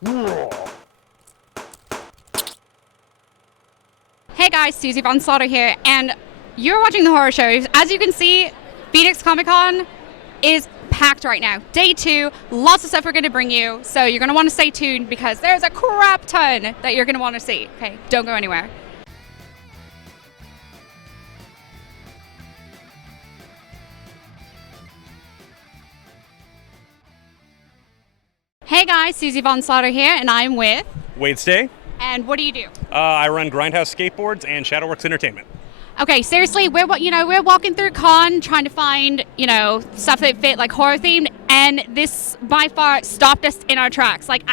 Hey guys, Susie Von Slaughter here, and you're watching the horror show. As you can see, Phoenix Comicon is packed right now. Day 2, lots of stuff we're going to bring you, so you're going to want to stay tuned because there's a crap ton that you're going to want to see. Okay, don't go anywhere. Hey guys, Susie Von Slaughter here, and I'm with... Wade Stay. And what do you do? I run Grindhouse Skateboards and Shadowworks Entertainment. Okay, seriously, we're walking through con trying to find, stuff that fit like horror themed, and this by far stopped us in our tracks. Like,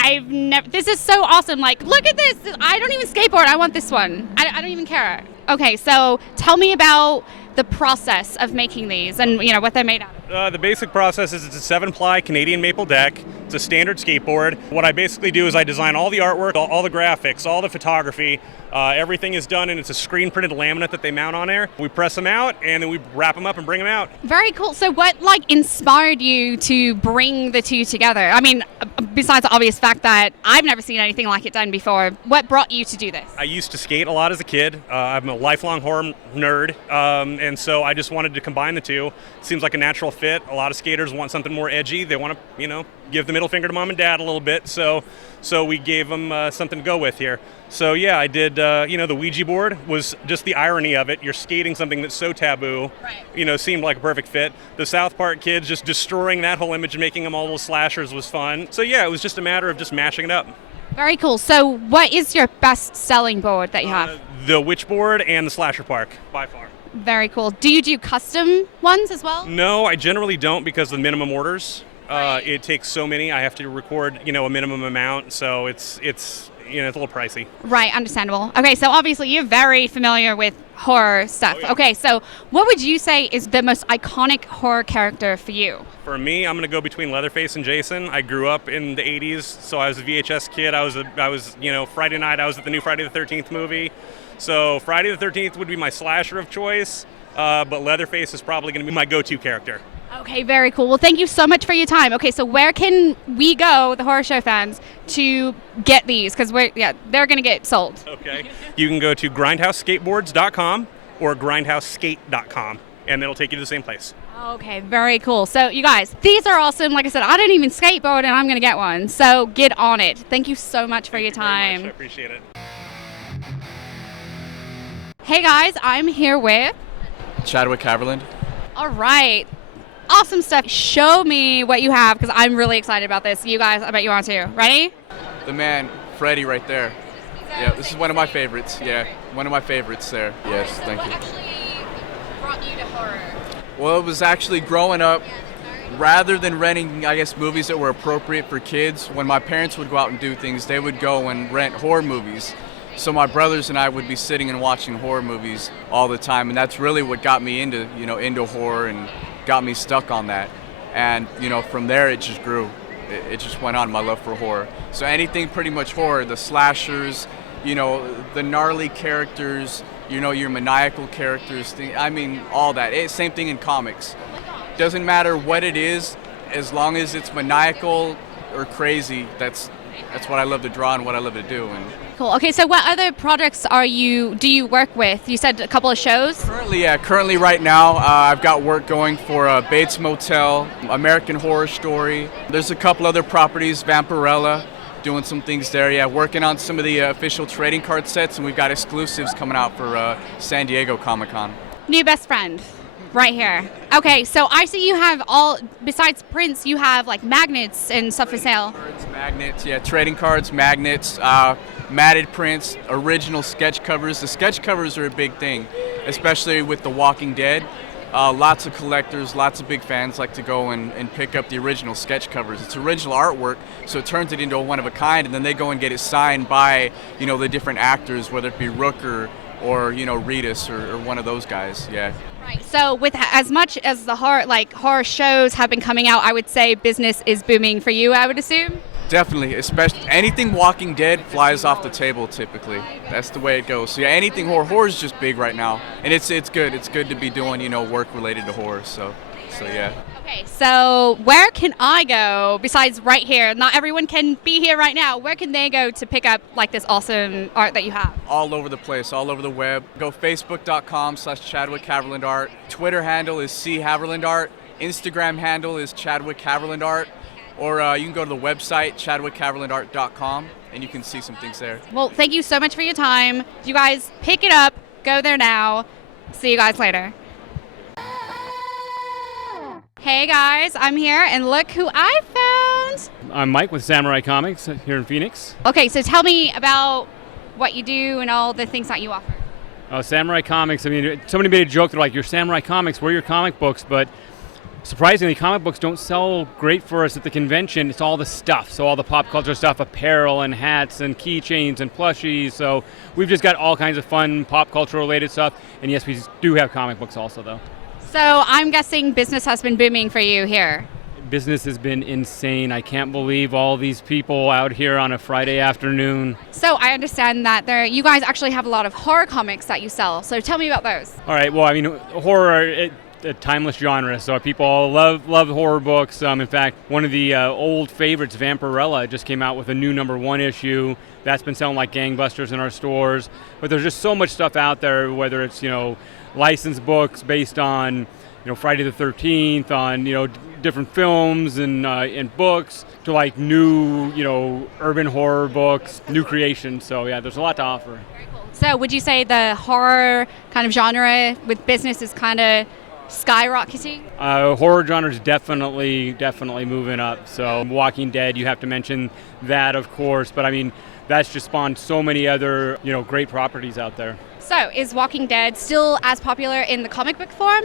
this is so awesome. Like, look at this. I don't even skateboard. I want this one. I don't even care. Okay, so tell me about the process of making these and, what they're made out of. The basic process is it's a 7-ply Canadian maple deck. It's a standard skateboard. What I basically do is I design all the artwork, all the graphics, all the photography. Everything is done, and it's a screen-printed laminate that they mount on there. We press them out, and then we wrap them up and bring them out. Very cool. So what, inspired you to bring the two together? I mean, besides the obvious fact that I've never seen anything like it done before, what brought you to do this? I used to skate a lot as a kid. I'm a lifelong horror nerd, and so I just wanted to combine the two. It seems like a natural fit. A lot of skaters want something more edgy. They want to, give the middle finger to mom and dad a little bit. So we gave them something to go with here. So yeah, I did. The Ouija board was just the irony of it. You're skating something that's so taboo. Right. Seemed like a perfect fit. The South Park kids just destroying that whole image and making them all little slashers was fun. So yeah, it was just a matter of just mashing it up. Very cool. So what is your best selling board that you have? The Witch board and the Slasher Park, by far. Very cool. Do you do custom ones as well? No, I generally don't because of the minimum orders. Right. It takes so many. I have to record, a minimum amount, so it's a little pricey. Right, understandable. Okay, so obviously you're very familiar with horror stuff. Oh, yeah. Okay, so what would you say is the most iconic horror character for you? For me, I'm going to go between Leatherface and Jason. I grew up in the 80s, so I was a VHS kid. I was Friday night, I was at the new Friday the 13th movie. So Friday the 13th would be my slasher of choice, but Leatherface is probably going to be my go-to character. Okay, very cool. Well, thank you so much for your time. Okay, so where can we go, the horror show fans, to get these? Because they're going to get sold. Okay. You can go to grindhouseskateboards.com or grindhouseskate.com, and it'll take you to the same place. Okay, very cool. So, you guys, these are awesome. Like I said, I didn't even skateboard, and I'm going to get one. So, get on it. Thank you so much for your time. Very much. I appreciate it. Hey, guys, I'm here with... Chadwick Haverland. All right. Awesome stuff. Show me what you have because I'm really excited about this. You guys, I bet you are too. Ready? The man, Freddy, right there. Yeah, this is one of my favorites. Yeah, one of my favorites there. Yes, thank you. What actually brought you to horror? Well, it was actually growing up, rather than renting, movies that were appropriate for kids, when my parents would go out and do things, they would go and rent horror movies. So my brothers and I would be sitting and watching horror movies all the time, and that's really what got me into, into horror and got me stuck on that. And, from there it just grew. It just went on, my love for horror. So anything pretty much horror, the slashers, the gnarly characters, your maniacal characters, all that. Same thing in comics. Doesn't matter what it is, as long as it's maniacal or crazy, that's what I love to draw and what I love to do. And cool. Okay, so what other projects do you work with? You said a couple of shows? Currently right now, I've got work going for Bates Motel, American Horror Story. There's a couple other properties, Vampirella, doing some things there. Yeah, working on some of the official trading card sets, and we've got exclusives coming out for San Diego Comic-Con. New best friend. Right here. Okay, so I see you have besides prints, you have like magnets and stuff for sale. Cards, magnets, yeah, trading cards, magnets, matted prints, original sketch covers. The sketch covers are a big thing, especially with The Walking Dead. Lots of collectors, lots of big fans like to go and pick up the original sketch covers. It's original artwork, so it turns it into a one-of-a-kind, and then they go and get it signed by, the different actors, whether it be Rooker or, Reedus or one of those guys, yeah. Right. So with as much as the horror shows have been coming out, I would say business is booming for you, I would assume? Definitely, especially anything Walking Dead flies off the table typically. That's the way it goes. So yeah, anything horror is just big right now, and it's good. It's good to be doing work related to horror. So yeah. Okay, so where can I go besides right here? Not everyone can be here right now. Where can they go to pick up like this awesome art that you have? All over the place, all over the web. Go facebook.com/ChadwickHaverlandArt. Twitter handle is CHaverlandArt. Instagram handle is ChadwickHaverlandArt. Or you can go to the website, ChadwickHaverlandArt.com, and you can see some things there. Well, thank you so much for your time. You guys pick it up. Go there now. See you guys later. Hey guys, I'm here, and look who I found. I'm Mike with Samurai Comics here in Phoenix. Okay, so tell me about what you do and all the things that you offer. Samurai Comics, I mean, somebody made a joke, they're like, you're Samurai Comics, we're your comic books, but surprisingly, comic books don't sell great for us at the convention. It's all the stuff, so all the pop culture stuff, apparel and hats and keychains and plushies, so we've just got all kinds of fun pop culture related stuff, and yes, we do have comic books also, though. So I'm guessing business has been booming for you here. Business has been insane. I can't believe all these people out here on a Friday afternoon. So I understand that you guys actually have a lot of horror comics that you sell. So tell me about those. All right. Well, I mean, horror, a timeless genre. So people all love horror books. In fact, one of the old favorites, Vampirella, just came out with a new #1 issue. That's been selling like gangbusters in our stores. But there's just so much stuff out there, whether it's, licensed books based on, Friday the 13th, on, different films and books, to like new, urban horror books, new creations. So yeah, there's a lot to offer. Very cool. So would you say the horror kind of genre with business is kind of skyrocketing? Horror genre is definitely moving up. So Walking Dead, you have to mention that, of course. But I mean, that's just spawned so many other, great properties out there. So is Walking Dead still as popular in the comic book form?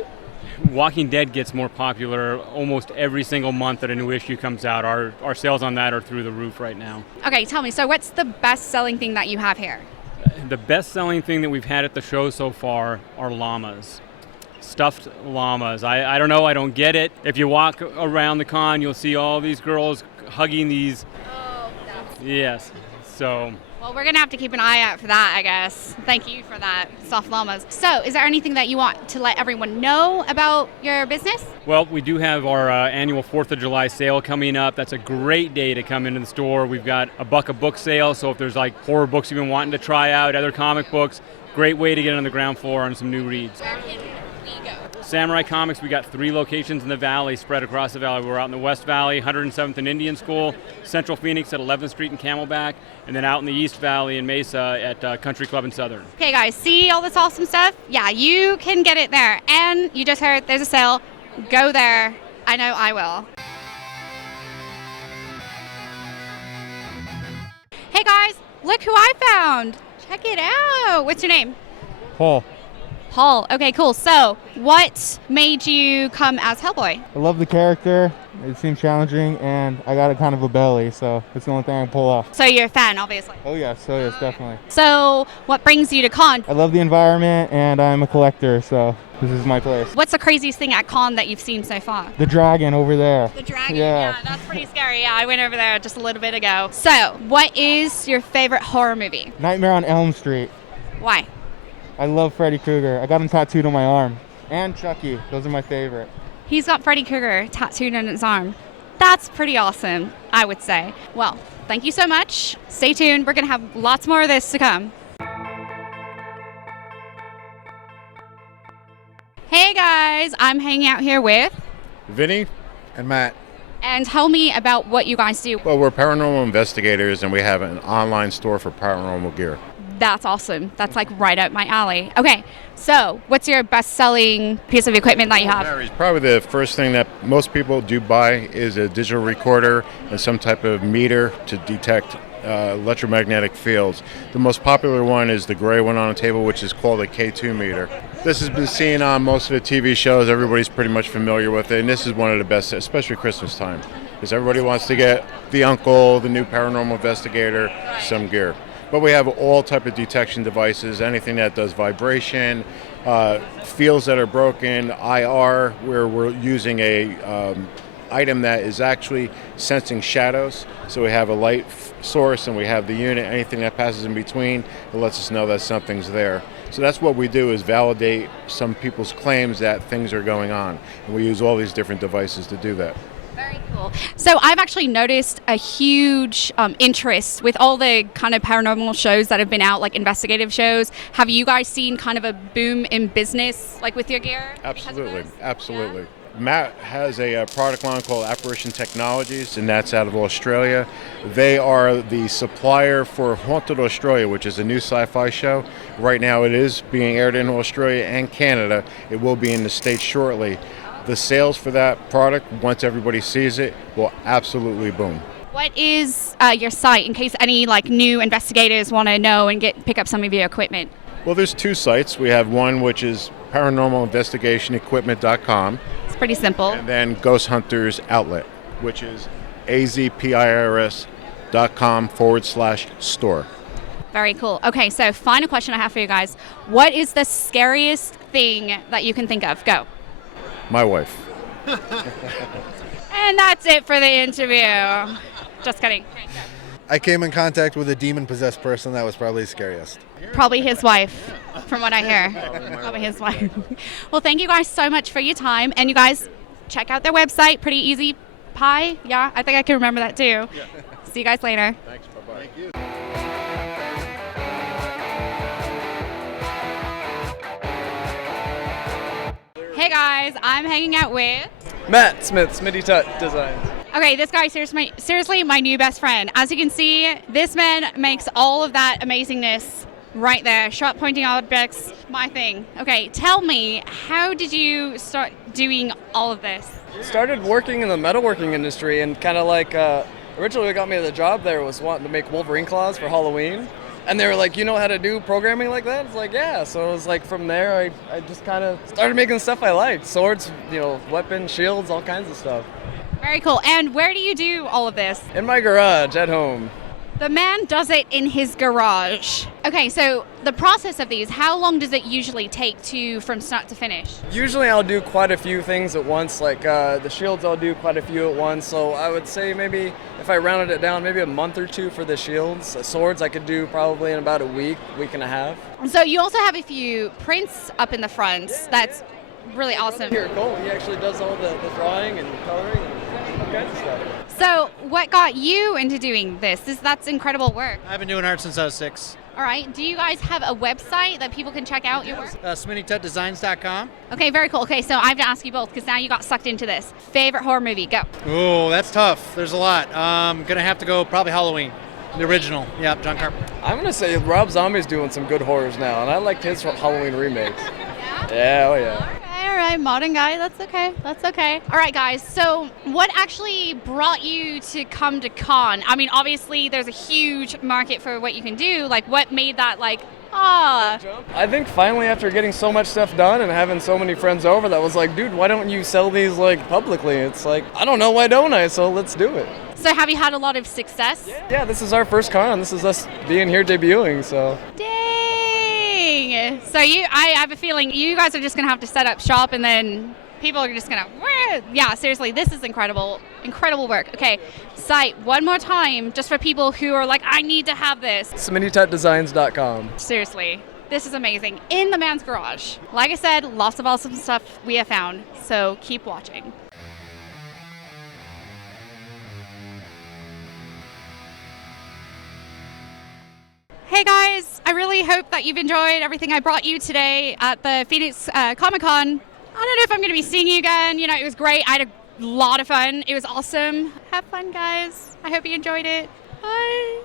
Walking Dead gets more popular almost every single month that a new issue comes out. Our sales on that are through the roof right now. Okay, tell me, so what's the best-selling thing that you have here? The best-selling thing that we've had at the show so far are llamas. Stuffed llamas. I don't know, I don't get it. If you walk around the con, you'll see all these girls hugging these. Oh, that's... Yes, so... Well, we're going to have to keep an eye out for that, I guess. Thank you for that, soft llamas. So, is there anything that you want to let everyone know about your business? Well, we do have our annual 4th of July sale coming up. That's a great day to come into the store. We've got a $1 a book sale, so if there's like horror books you've been wanting to try out, other comic books, great way to get on the ground floor on some new reads. Where can we go? Samurai Comics, we got 3 locations in the valley, spread across the valley. We're out in the West Valley, 107th and Indian School, Central Phoenix at 11th Street and Camelback, and then out in the East Valley in Mesa at Country Club and Southern. Okay, guys, see all this awesome stuff? Yeah, you can get it there. And you just heard there's a sale. Go there. I know I will. Hey, guys, look who I found. Check it out. What's your name? Paul. Paul. Okay, cool. So, what made you come as Hellboy? I love the character. It seems challenging, and I got a kind of a belly, so it's the only thing I can pull off. So you're a fan, obviously. Oh yes, definitely. So, what brings you to con? I love the environment, and I'm a collector, so this is my place. What's the craziest thing at con that you've seen so far? The dragon over there. The dragon? Yeah. That's pretty scary. Yeah, I went over there just a little bit ago. So, what is your favorite horror movie? Nightmare on Elm Street. Why? I love Freddy Krueger. I got him tattooed on my arm. And Chucky. Those are my favorite. He's got Freddy Krueger tattooed on his arm. That's pretty awesome, I would say. Well, thank you so much. Stay tuned. We're going to have lots more of this to come. Hey guys, I'm hanging out here with Vinny and Matt. And tell me about what you guys do. Well, we're paranormal investigators, and we have an online store for paranormal gear. That's awesome. That's like right up my alley. Okay, so what's your best-selling piece of equipment that you have? Probably the first thing that most people do buy is a digital recorder and some type of meter to detect electromagnetic fields. The most popular one is the gray one on the table, which is called a K2 meter. This has been seen on most of the TV shows. Everybody's pretty much familiar with it, and this is one of the best, especially Christmas time, because everybody wants to get the uncle, the new paranormal investigator, some gear. But we have all type of detection devices, anything that does vibration, fields that are broken, IR, where we're using a item that is actually sensing shadows. So we have a light source and we have the unit. Anything that passes in between, it lets us know that something's there. So that's what we do, is validate some people's claims that things are going on. And we use all these different devices to do that. Very cool. So I've actually noticed a huge interest with all the kind of paranormal shows that have been out, like investigative shows. Have you guys seen kind of a boom in business, like with your gear? Absolutely, absolutely. Yeah. Matt has a product line called Apparition Technologies, and that's out of Australia. They are the supplier for Haunted Australia, which is a new sci-fi show. Right now it is being aired in Australia and Canada. It will be in the States shortly. The sales for that product, once everybody sees it, will absolutely boom. What is your site, in case any like new investigators want to know and pick up some of your equipment? Well, there's 2 sites. We have one which is paranormalinvestigationequipment.com. It's pretty simple. And then Ghost Hunters Outlet, which is azpirs.com/store. Very cool. Okay, so final question I have for you guys. What is the scariest thing that you can think of? Go. My wife. And that's it for the interview. Just kidding. I came in contact with a demon-possessed person. That was probably the scariest. Probably his wife, from what I hear. Probably his wife. Well, thank you guys so much for your time. And you guys, check out their website. Pretty easy. P.I.E. Yeah, I think I can remember that too. Yeah. See you guys later. Thanks. Bye-bye. Thank you. Hey guys, I'm hanging out with Matt Smith, Smitty Tut Designs. Okay, this guy seriously my new best friend. As you can see, this man makes all of that amazingness right there. Sharp pointing objects, my thing. Okay, tell me, how did you start doing all of this? Started working in the metalworking industry, and kind of like originally what got me the job there was wanting to make Wolverine claws for Halloween. And they were like, you know how to do programming like that? It's like, yeah. So it was like from there, I just kind of started making stuff I liked. Swords, weapons, shields, all kinds of stuff. Very cool. And where do you do all of this? In my garage, at home. The man does it in his garage. Okay, so the process of these, how long does it usually take from start to finish? Usually I'll do quite a few things at once. Like the shields, I'll do quite a few at once. So I would say maybe, if I rounded it down, maybe a month or 2 for the shields. Swords I could do probably in about a week and a half. So you also have a few prints up in the front. That's really awesome. Here, Cole, he actually does all the drawing and coloring and all kinds of stuff. So what got you into doing this? That's incredible work. I've been doing art since I was 6. All right. Do you guys have a website that people can check out your work? SmittyTutDesigns.com. Okay, very cool. Okay, so I have to ask you both because now you got sucked into this. Favorite horror movie? Go. Oh, that's tough. There's a lot. Gonna have to go probably Halloween. The original. Yep, John Carpenter. I'm going to say Rob Zombie's doing some good horrors now, and I liked his Halloween remakes. Yeah, oh yeah. All right, modern guy. That's okay. That's okay. All right, guys. So what actually brought you to come to con? I mean, obviously, there's a huge market for what you can do. Like, what made that, I think finally after getting so much stuff done and having so many friends over, that was like, dude, why don't you sell these, publicly? It's like, I don't know, why don't I? So let's do it. So have you had a lot of success? Yeah, this is our first con. This is us being here debuting, so. Dang! So I have a feeling you guys are just going to have to set up shop and then people are just going to, yeah, seriously, this is incredible. Incredible work. Okay, site one more time just for people who are like, I need to have this. SmittyTutDesigns.com. Seriously, this is amazing. In the man's garage. Like I said, lots of awesome stuff we have found, so keep watching. Hey guys, I really hope that you've enjoyed everything I brought you today at the Phoenix Comicon. I don't know if I'm going to be seeing you again. It was great. I had a lot of fun. It was awesome. Have fun, guys. I hope you enjoyed it. Bye.